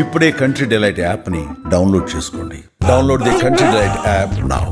ఇప్పుడే country delight యాప్ని download చేసుకోండి. Download the country delight app now.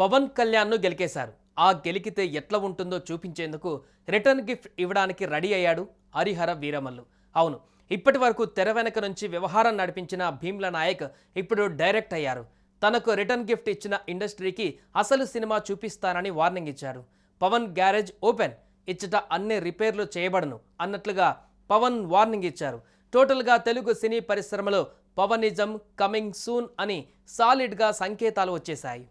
Pawan కళ్యాణ్ను గెలికేశారు. ఆ గెలికితే ఎట్లా ఉంటుందో చూపించేందుకు రిటర్న్ గిఫ్ట్ ఇవ్వడానికి రెడీ అయ్యాడు హరిహర వీరమల్లు. అవును, ఇప్పటి వరకు తెర వెనక నుంచి వ్యవహారం నడిపించిన భీమ్లా నాయక్ ఇప్పుడు డైరెక్ట్ అయ్యారు. తనకు రిటర్న్ గిఫ్ట్ ఇచ్చిన ఇండస్ట్రీకి అసలు సినిమా చూపిస్తానని వార్నింగ్ ఇచ్చారు. పవన్ గ్యారేజ్ ఓపెన్, ఇచ్చట అన్ని రిపేర్లు చేయబడను అన్నట్లుగా పవన్ వార్నింగ్ ఇచ్చారు. టోటల్గా తెలుగు సినీ పరిశ్రమలో పవనిజం కమింగ్ సూన్ అని సాలిడ్గా సంకేతాలు వచ్చేశాయి.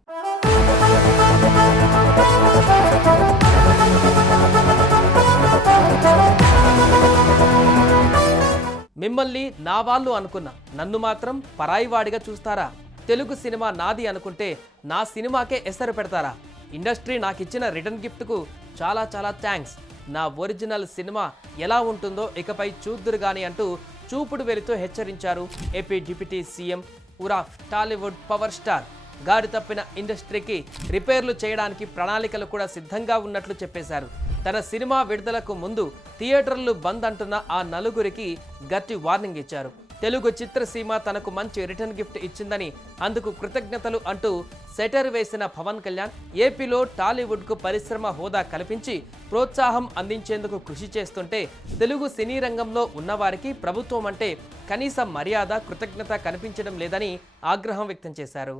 మిమ్మల్ని నా వాళ్ళు అనుకున్నా, నన్ను మాత్రం పరాయివాడిగా చూస్తారా? తెలుగు సినిమా నాది అనుకుంటే నా సినిమాకే ఎసరు పెడతారా? ఇండస్ట్రీ నాకిచ్చిన రిటర్న్ గిఫ్ట్కు చాలా చాలా థ్యాంక్స్. నా ఒరిజినల్ సినిమా ఎలా ఉంటుందో ఇకపై చూద్దురు గాని అంటూ చూపుడు వెలుతూ హెచ్చరించారు ఏపీ డిప్యూటీ సీఎం ఉరాఫ్. టాలీవుడ్ పవర్ స్టార్ గాడి తప్పిన ఇండస్ట్రీకి రిపేర్లు చేయడానికి ప్రణాళికలు కూడా సిద్ధంగా ఉన్నట్లు చెప్పేశారు. తన సినిమా విడుదలకు ముందు థియేటర్లు బంద్ అంటున్న ఆ నలుగురికి గట్టి వార్నింగ్ ఇచ్చారు. తెలుగు చిత్రసీమ తనకు మంచి రిటర్న్ గిఫ్ట్ ఇచ్చిందని, అందుకు కృతజ్ఞతలు అంటూ సెటర్ వేసిన పవన్ కళ్యాణ్ ఏపీలో టాలీవుడ్కు పరిశ్రమ హోదా కల్పించి ప్రోత్సాహం అందించేందుకు కృషి చేస్తుంటే తెలుగు సినీ రంగంలో ఉన్నవారికి ప్రభుత్వం అంటే కనీస మర్యాద, కృతజ్ఞత కనిపించడం లేదని ఆగ్రహం వ్యక్తం చేశారు.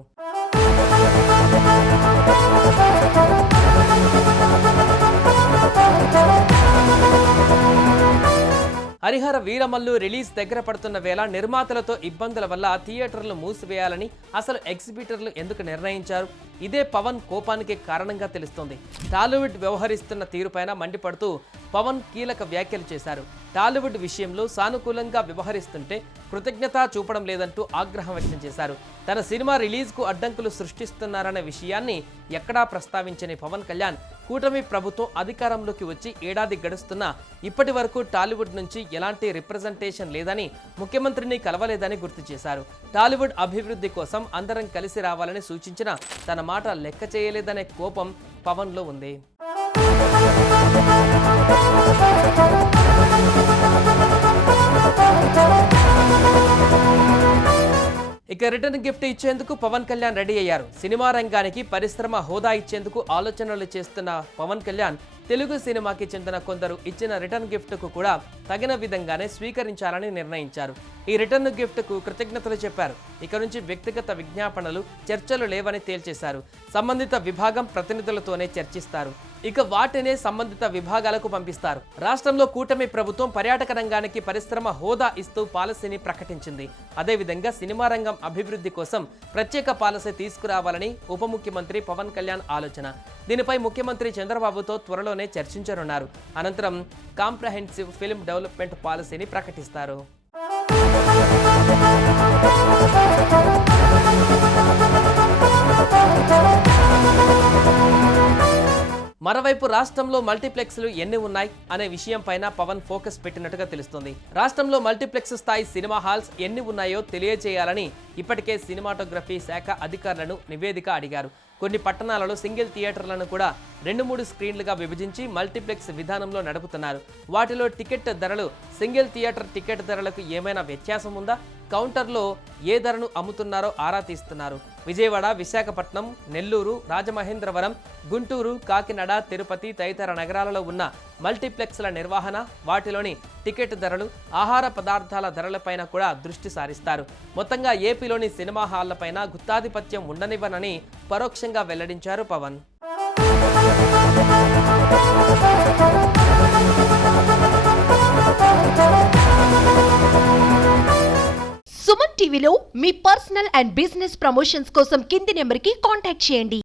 హరిహర వీరమల్లు రిలీజ్ దగ్గర పడుతున్న వేళ నిర్మాతలతో ఇబ్బందుల వల్ల థియేటర్లు మూసివేయాలని అసలు ఎగ్జిబిటర్లు ఎందుకు నిర్ణయించారు? ఇదే పవన్ కోపానికి కారణంగా తెలుస్తోంది. టాలీవుడ్ వ్యవహరిస్తున్న తీరుపైన మండిపడుతూ పవన్ కీలక వ్యాఖ్యలు చేశారు. టాలీవుడ్ విషయంలో సానుకూలంగా వ్యవహరిస్తుంటే కృతజ్ఞత చూపడం లేదంటూ ఆగ్రహం వ్యక్తం చేశారు. తన సినిమా రిలీజ్కు అడ్డంకులు సృష్టిస్తున్నారనే విషయాన్ని ఎక్కడా ప్రస్తావించని పవన్ కళ్యాణ్ కూటమి ప్రభుత్వం అధికారంలోకి వచ్చి ఏడాది గడుస్తున్నా ఇప్పటి వరకు టాలీవుడ్ నుంచి ఎలాంటి రిప్రజెంటేషన్ లేదని, ముఖ్యమంత్రిని కలవలేదని గుర్తు చేశారు. టాలీవుడ్ అభివృద్ధి కోసం అందరం కలిసి రావాలని సూచించిన తన మాట లెక్క చేయలేదనే కోపం పవన్లో ఉంది. ఇక రిటర్న్ గిఫ్ట్ ఇచ్చేందుకు పవన్ కళ్యాణ్ రెడీ అయ్యారు. సినిమా రంగానికి పరిశ్రమ హోదా ఇచ్చేందుకు ఆలోచనలు చేస్తున్న పవన్ కళ్యాణ్ తెలుగు సినిమాకి చెందిన కొందరు ఇచ్చిన రిటర్న్ గిఫ్ట్కు కూడా తగిన విధంగానే స్వీకరించాలని నిర్ణయించారు. ఈ రిటర్న్ గిఫ్ట్కు కృతజ్ఞతలు చెప్పారు. ఇక నుంచి వ్యక్తిగత విజ్ఞాపనలు, చర్చలు లేవని తేల్చేశారు. సంబంధిత విభాగం ప్రతినిధులతోనే చర్చిస్తారు. ఇక వాటినే సంబంధిత విభాగాలకు పంపిస్తారు. రాష్ట్రంలో కూటమి ప్రభుత్వం పర్యాటక రంగానికి పరిశ్రమ హోదా ఇస్తూ పాలసీని ప్రకటించింది. అదేవిధంగా సినిమా రంగం అభివృద్ధి కోసం ప్రత్యేక పాలసీ తీసుకురావాలని ఉప ముఖ్యమంత్రి పవన్ కళ్యాణ్ ఆలోచన. దీనిపై ముఖ్యమంత్రి చంద్రబాబుతో త్వరలోనే చర్చించనున్నారు. అనంతరం కాంప్రహెన్సివ్ ఫిల్మ్ డెవలప్మెంట్ పాలసీని ప్రకటిస్తారు. మరోవైపు రాష్ట్రంలో మల్టీప్లెక్స్లు ఎన్ని ఉన్నాయి అనే విషయం పైన పవన్ ఫోకస్ పెట్టినట్టుగా తెలుస్తుంది. రాష్ట్రంలో మల్టీప్లెక్స్ స్థాయి సినిమా హాల్స్ ఎన్ని ఉన్నాయో తెలియజేయాలని ఇప్పటికే సినిమాటోగ్రఫీ శాఖ అధికారులను నివేదిక అడిగారు. కొన్ని పట్టణాలలో సింగిల్ థియేటర్లను కూడా 2-3 స్క్రీన్లుగా విభజించి మల్టీప్లెక్స్ విధానంలో నడుపుతున్నారు. వాటిలో టికెట్ ధరలు సింగిల్ థియేటర్ టికెట్ ధరలకు ఏమైనా వ్యత్యాసం ఉందా? కౌంటర్లో ఏ ధరను అమ్ముతున్నారో ఆరా తీస్తున్నారు. విజయవాడ, విశాఖపట్నం, నెల్లూరు, రాజమహేంద్రవరం, గుంటూరు, కాకినాడ, తిరుపతి తదితర నగరాలలో ఉన్న మల్టీప్లెక్స్ల నిర్వహణ, వాటిలోని టికెట్ ధరలు, ఆహార పదార్థాల ధరలపైన కూడా దృష్టి సారిస్తారు. మొత్తంగా ఏపీలోని సినిమా హాళ్లపైన గుత్తాధిపత్యం ఉండనివ్వనని పరోక్షంగా వెల్లడించారు పవన్. సుమన్ టీవీలో మీ పర్సనల్ అండ్ బిజినెస్ ప్రమోషన్స్ కోసం కింది నెంబర్కి కాంటాక్ట్ చేయండి.